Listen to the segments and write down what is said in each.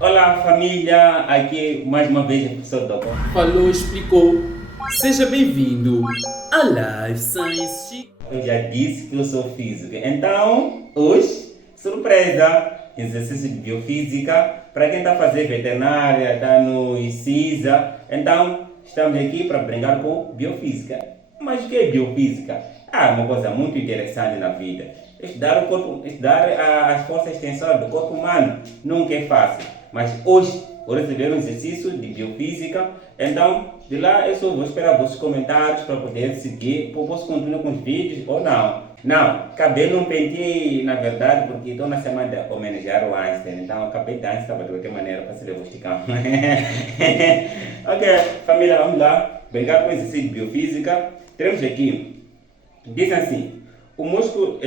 Olá família, aqui mais uma vez o professor Doco. Falou, explicou. Seja bem-vindo à Life Science. Eu já disse que eu sou físico, então hoje, surpresa, exercício de biofísica. Para quem está a fazer veterinária, está no ICISA, então estamos aqui para brincar com biofísica. Mas o que é biofísica? Uma coisa muito interessante na vida. Estudar o corpo, estudar as forças tensórias do corpo humano nunca é fácil. Mas hoje vou receber um exercício de biofísica, então de lá eu só vou esperar vossos comentários para poder seguir, posso continuar com os vídeos ou não. Não, cabelo não pentei na verdade porque estou na semana de homenagear o Einstein, então acabei de Einstein de qualquer maneira para se esticar. Ok, família, vamos lá, brincar com o exercício de biofísica. Temos aqui, diz assim, o músculo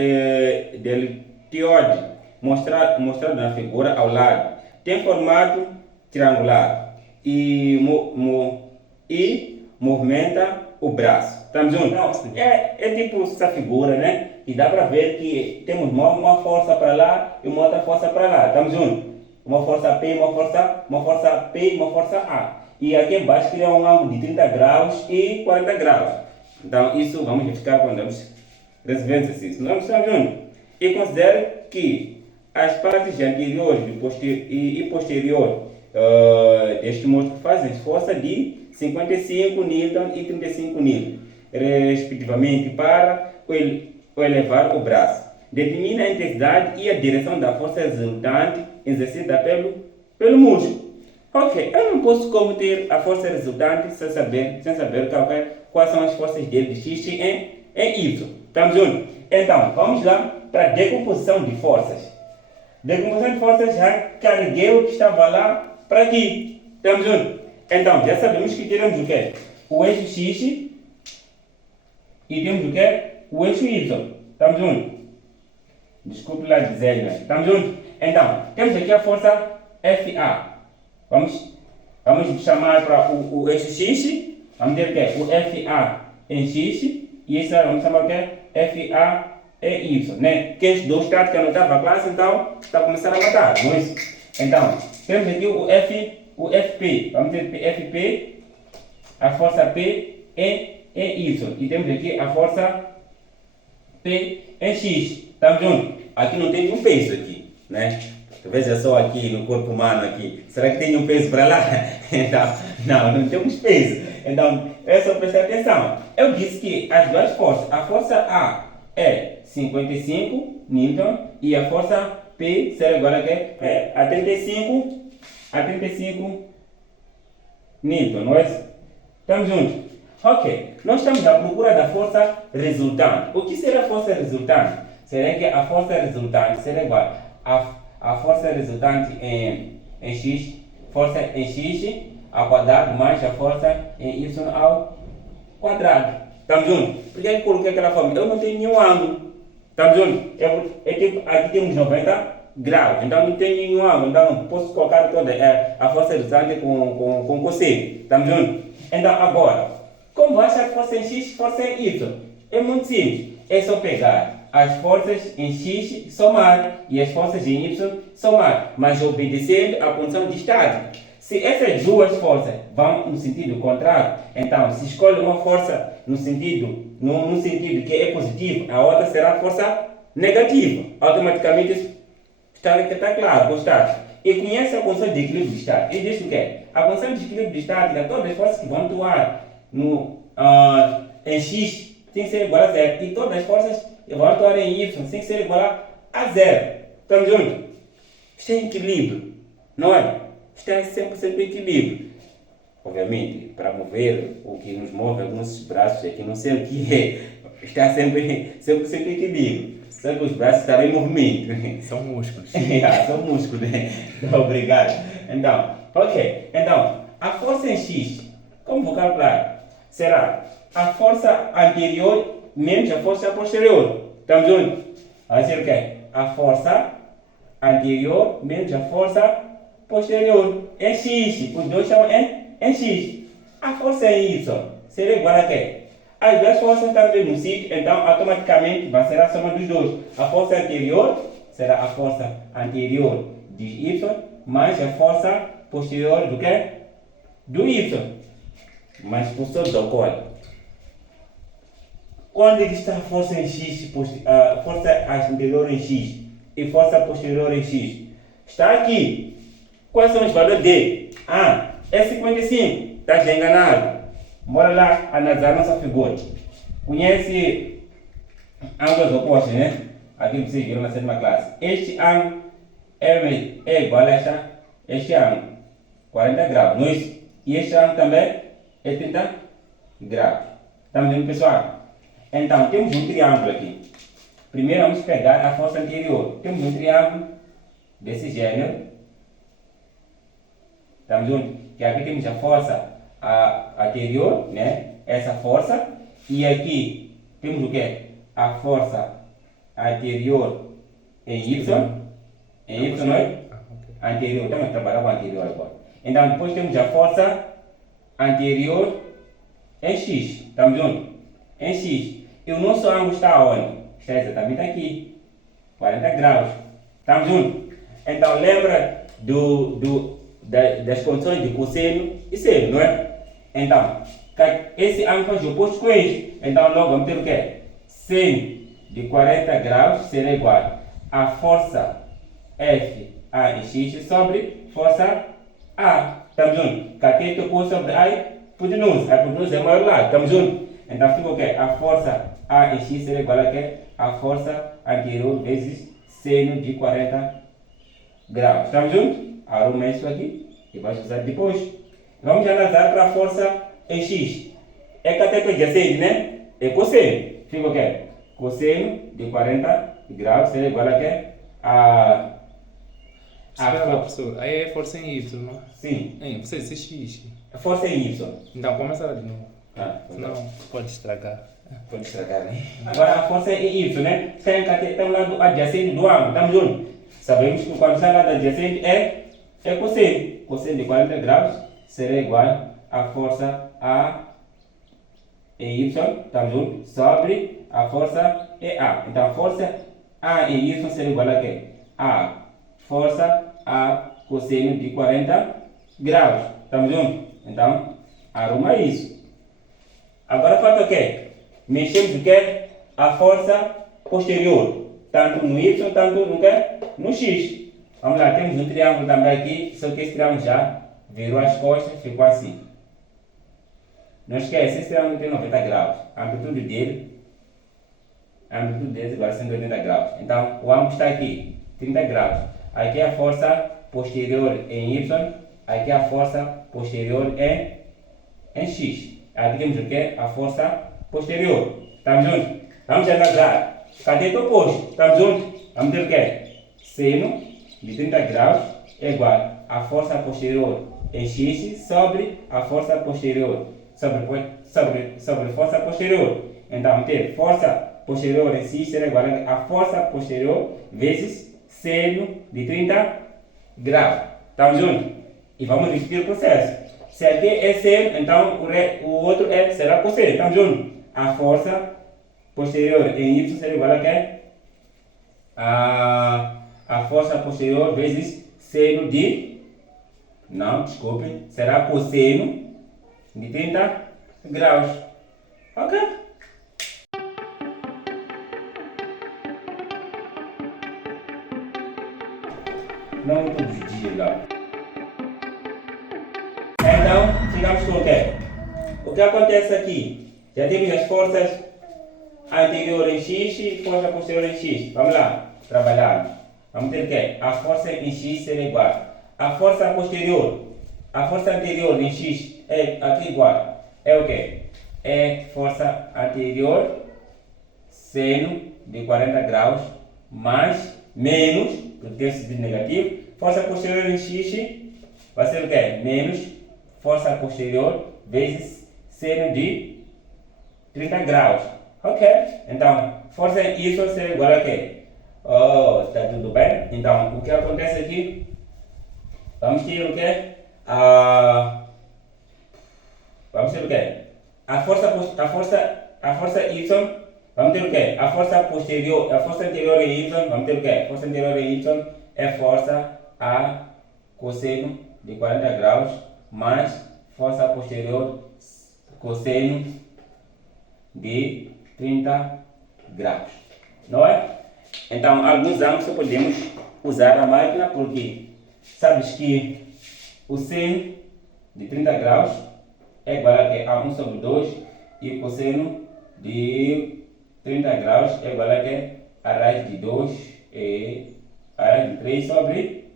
deltoide mostrado na figura ao lado tem formato triangular e movimenta o braço. Estamos juntos? É tipo essa figura, né? E dá para ver que temos uma força para lá e uma outra força para lá. Estamos juntos? Uma força P, uma força P e uma força A. E aqui embaixo cria um ângulo de 30 graus e 40 graus. Então isso vamos verificar quando vamos resolver o exercício. Não estamos juntos? E considere que as partes anteriores e posterior deste músculo fazem força de 55 N e 35 N, respectivamente, para elevar o braço. Determina a intensidade e a direção da força resultante exercida pelo músculo. Ok, eu não posso comter a força resultante sem saber quais são as forças dele de X em Y. Estamos juntos? Então, vamos lá para a decomposição de forças. Decomposição de forças, já carreguei o que estava lá para aqui. Estamos juntos? Então, já sabemos que temos o quê? O eixo X e temos o quê? O eixo Y. Estamos juntos? Desculpe lá dizer, né? Estamos juntos? Então, temos aqui a força FA. Vamos chamar para o eixo X. Vamos ter o quê? O FA em X. E isso vamos chamar o quê? FA é isso, né? Que estes dois estados que eu não estava a classe, então está a começar a matar, não é isso? Então, temos aqui o FP, vamos dizer FP, a força P em Y, e temos aqui a força P em X, estamos juntos? Aqui não tem nenhum peso aqui, né? Veja só aqui no corpo humano aqui, será que tem um peso para lá? Então, não temos peso, então é só prestar atenção. Eu disse que as duas forças, a força A é 55 N e a força P será igual a quê? A 35 N, não é? Estamos juntos? Ok, nós estamos à procura da força resultante. O que será a força resultante? Será que a força resultante será igual a força resultante em X, força em X ao quadrado mais a força em Y ao quadrado. Estamos juntos? Por que eu coloquei aquela forma? Eu não tenho nenhum ângulo. Estamos juntos? Aqui temos 90 graus, então não tem nenhum ângulo. Então posso colocar toda a força resultante com cosseno. Estamos juntos? Então agora, como achar força em X, força em Y? É muito simples. É só pegar as forças em X, somar, e as forças em Y, somar, mas obedecendo à condição de estado. Se essas duas forças vão no sentido contrário, então se escolhe uma força no sentido que é positivo, a outra será força negativa. Automaticamente está claro, constante. E conhece a condição de equilíbrio de estado. E diz o quê? A condição de equilíbrio de estado é todas as forças que vão atuar em X tem que ser igual a zero. E todas as forças que vão atuar em Y tem que ser igual a zero. Estamos juntos? Isto é equilíbrio, não é? Está 100% em equilíbrio. Obviamente, para mover o que nos move os nossos braços aqui, não sei o que é, está sempre 100% em equilíbrio. Só que os braços estarão em movimento. São músculos. São músculos, né? Obrigado. Então, ok. Então, a força em X, como vou calcular? Será a força anterior menos a força posterior. Estamos juntos? Vai ser o quê? A força anterior menos a força posterior em X, os dois são em X. A força em Y será igual a quê? As duas forças estão no mesmo sítio, então automaticamente vai ser a soma dos dois. A força anterior será a força anterior de Y mais a força posterior do que? Do Y. Mas professor Docol, onde está a força em X, a força anterior em X e força posterior em X? Está aqui. Quais são os valores dele? É 55. Estás enganado. Bora lá analisar nossa figura. Conhece ângulos opostos, né? Aquilo que vocês viram na sétima classe. Este ângulo é igual a este ângulo, 40 graus, não é isso? E este ângulo também é 30 graus. Estamos vendo, pessoal? Então, temos um triângulo aqui. Primeiro vamos pegar a força anterior. Temos um triângulo desse gênero. Estamos juntos? Que aqui temos a força anterior, né? Essa força. E aqui temos o quê? A força anterior em Y. Em Y, não é? Anterior. Estamos a trabalhar com anterior agora. Então, depois temos a força anterior em X. Estamos juntos? Em X. E o nosso ângulo está onde? Está exatamente aqui. 40 graus. Estamos juntos? Então, lembra das condições de cosseno e seno, não é? Então, esse ângulo faz oposto com este. Então, logo vamos ter o quê? Seno de 40 graus será igual a força F A em X sobre força A. Estamos juntos? Cateto por sobre A hipotenusa. A hipotenusa é o maior lado. Estamos juntos? Então, fica o quê? A força A em X será igual a quê? A força anterior vezes seno de 40 graus. Estamos juntos? Arruma isso aqui e vai usar depois. Vamos analisar para a força em X. É cateto adjacente, né? É cosseno. Fica o quê? Cosseno de 40 graus será igual a quê? Professor, aí é força em Y, não é? Sim. Você disse X. A força em Y. Então, começa de novo. Não. Não, pode estragar. Pode estragar, né? Agora a força é em Y, né? Está em cateto ao lado adjacente do ângulo. Estamos juntos? Sabemos que quando está ao lado adjacente é cosseno. Cosseno de 40 graus será igual a força A em Y, estamos juntos? Sobre a força A. Então a força A em Y será igual a quê? A força A cosseno de 40 graus. Estamos juntos? Então, arruma isso. Agora falta o quê? Mexemos o quê? A força posterior. Tanto no Y, tanto no quê? No X. Vamos lá, temos um triângulo também aqui, só que esse triângulo já virou as costas, ficou assim. Não esquece, esse triângulo tem 90 graus. A amplitude dele é igual a 180 graus. Então, o ângulo está aqui, 30 graus. Aqui é a força posterior em Y, aqui é a força posterior em X. Aqui temos o que? A força posterior. Estamos juntos? Vamos analisar. Cateto oposto. Estamos juntos? Vamos ter o que? Seno de 30 graus é igual a força posterior em X sobre a força posterior sobre força posterior. Então, vamos ter força posterior em X será igual a força posterior vezes seno de 30 graus. Estamos juntos? E vamos repetir o processo. Se aqui é seno, então o outro será cosseno. Estamos juntos? A força posterior em Y será igual a quê? A força posterior vezes seno de... Não, desculpe. Será cosseno de 30 graus. Ok? Não todos os dias lá. Então, ficamos com o quê? O que acontece aqui? Já temos as forças anterior em X e força posterior em X. Vamos lá, trabalhar. Vamos ter o quê? A força em X será igual. A força posterior, a força anterior em X é aqui igual. É o quê? É força anterior, seno de 40 graus, mais, menos, porque tem sentido negativo. Força posterior em X vai ser o quê? Menos força posterior vezes seno de 30 graus. Ok? Então, força em Y será igual a quê? Oh, está tudo bem? Então, o que acontece aqui? Vamos ter o quê? Vamos ter o quê? A força Y, vamos ter o quê? A força posterior, a força anterior em Y, vamos ter o quê? A força anterior em Y é força cosseno de 40 graus mais força posterior cosseno de 30 graus, não é? Então, alguns ângulos podemos usar a máquina porque sabes que o seno de 30 graus é igual a 1 sobre 2 e o cosseno de 30 graus é igual a raiz de 2 e a raiz de 3 sobre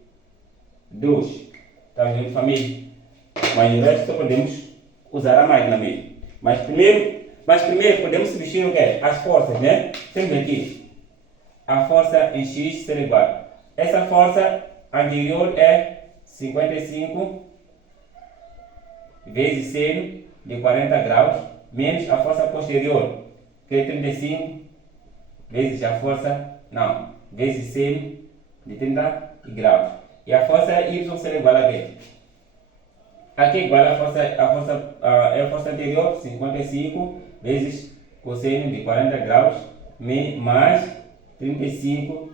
2. Estamos vendo, família? Mas o resto só podemos usar a máquina mesmo. Mas primeiro podemos substituir o quê? As forças, né? Temos aqui a força em X será igual. Essa força anterior é 55 vezes seno de 40 graus menos a força posterior, que é 35 vezes a força, vezes seno de 30 graus. E a força Y será igual a quê? Aqui é igual a força anterior, 55 vezes cosseno de 40 graus mais 35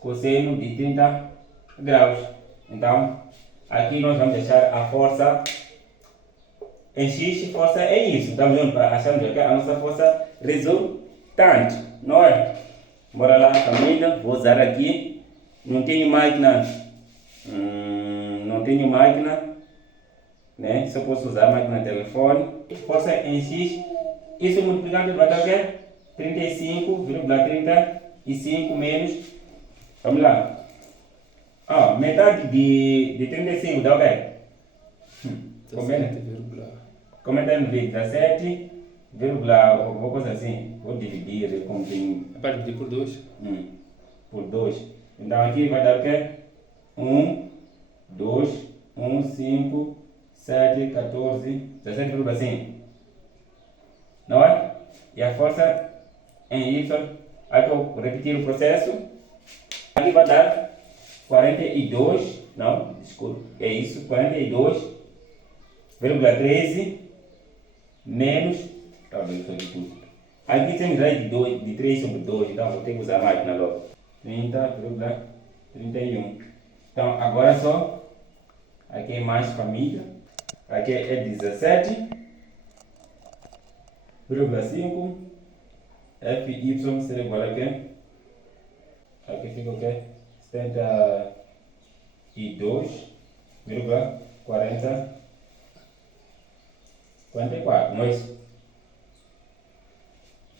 cosseno de 30 graus. Então, aqui nós vamos deixar a força em X e força em Y. Estamos juntos para acharmos aqui a nossa força resultante, não é? Bora lá, família. Vou usar aqui. Não tenho máquina, né? Só posso usar a máquina de telefone. Força em X, isso multiplicando vai dar o quê? 35,35 menos, vamos lá. Metade de 35 dá o quê? Comenta no vídeo, 17, alguma coisa assim. Vou dividir como tem. Vai dividir por 2? Por 2. Então aqui vai dar o quê? 1, 2, 1, 5, 7, 14, 17,5. Não é? E a força em Y, aqui eu vou repetir o processo. Aqui vai dar 42, é isso, 42,13 menos, aqui temos raiz de 3 sobre 2, então vou ter que usar a máquina logo. 30,31. Então agora só, aqui é mais família, aqui é 17,5, FY será igual a quê? Aqui fica o quê? 72,44, não é isso?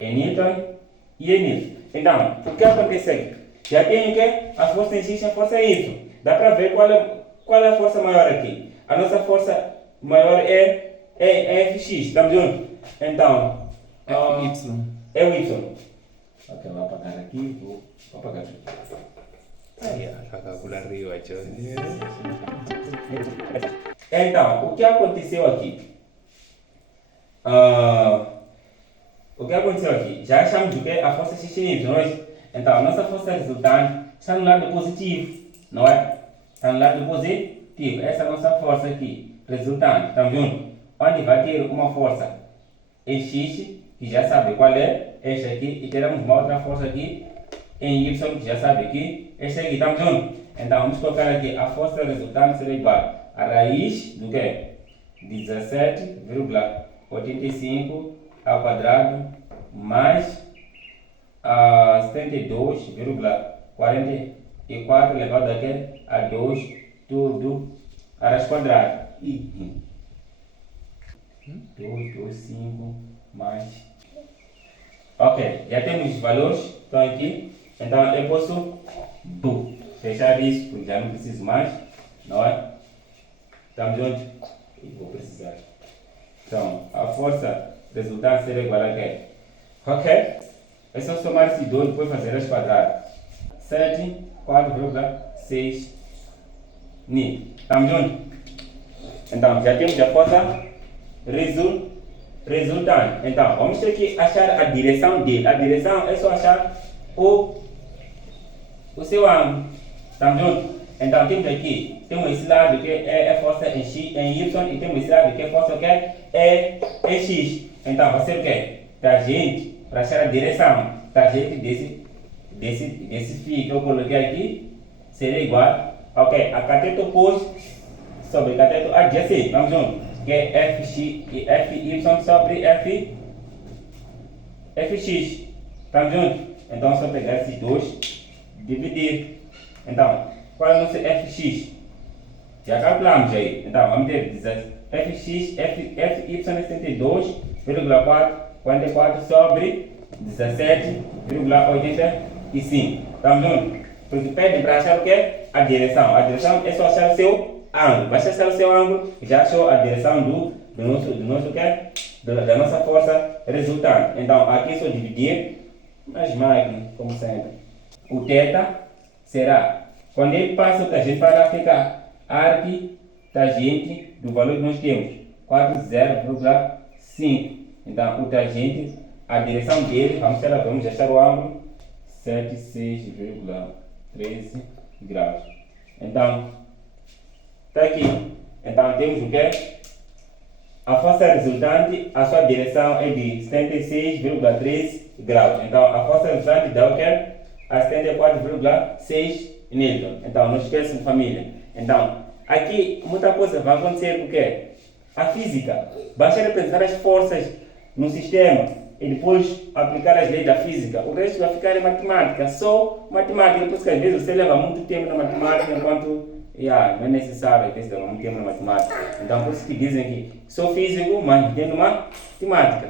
É Newton e é Newton. Então, o que acontece aqui? Já tem o quê? A força em X e a força em Y. Dá para ver qual é a força maior aqui. A nossa força maior é Fx, estamos juntos? Então, FY. é o Y. Ok, vou apagar aqui, vou apagar aqui. Então, o que aconteceu aqui? Já achamos o que é a força X e Y, não é isso? Então, a nossa força resultante está no lado positivo, não é? Está no lado positivo. Essa é a nossa força aqui, resultante. Estamos juntos? Onde vai ter uma força em X, que já sabe qual é, esta aqui, e teremos uma outra força aqui em Y, que já sabe que esta aqui. Estamos juntos? Então, vamos colocar aqui a força resultante será igual a raiz do que? 17,85 ao quadrado mais 72,44 elevado a 2, tudo a raiz quadrada. 225 mais. Ok, já temos os valores, estão aqui. Então eu posso fechar isso, porque já não preciso mais, não é? Estamos juntos? Vou precisar. Então, a força resultante será igual a quê? Ok? É só somar esses dois e depois fazer as quadradas. 7, 4,6 N. Estamos juntos? Então, já temos a força resultante. Então, vamos ter que achar a direção dele. A direção é só achar o seu ângulo. Estamos juntos? Então, temos aqui, temos esse lado que é força em X, em Y, e temos esse lado que é força que é em X. Então, vai ser o quê? Tangente, para achar a direção, tangente desse fio que eu coloquei aqui, será igual Ok, a cateto oposto sobre cateto adjacente. Vamos junto. Que é fx e fy sobre fx. Estamos juntos? Então, só pegar esses dois, dividir. Então, qual é o nosso fx? Já calculamos aí. Então, vamos ter fx, fy é 72,44 sobre 17,85. Estamos juntos? Porque pede para achar o que? A direção. A direção é só achar o seu ângulo. Basta achar o seu ângulo e já achou a direção do nosso que? Da nossa força resultante. Então, aqui é só dividir as máquinas, como sempre. O θ será, quando ele passa o tangente para lá, fica arc tangente do valor que nós temos, 40,5. Então, o tangente, a direção dele, vamos achar o ângulo, 76,13 graus. Então, está aqui. Então, temos o que? A força resultante, a sua direção é de 76,13 graus. Então, a força resultante dá o que? A 74,6 Newton. Então, não esqueçam, família. Então, aqui muita coisa vai acontecer porque a física, basta pensar as forças no sistema e depois aplicar as leis da física. O resto vai ficar em matemática, só matemática. Por isso que às vezes você leva muito tempo na matemática enquanto não é necessário às vezes levar muito tempo na matemática. Então, por isso que dizem que sou físico, mas entendo matemática.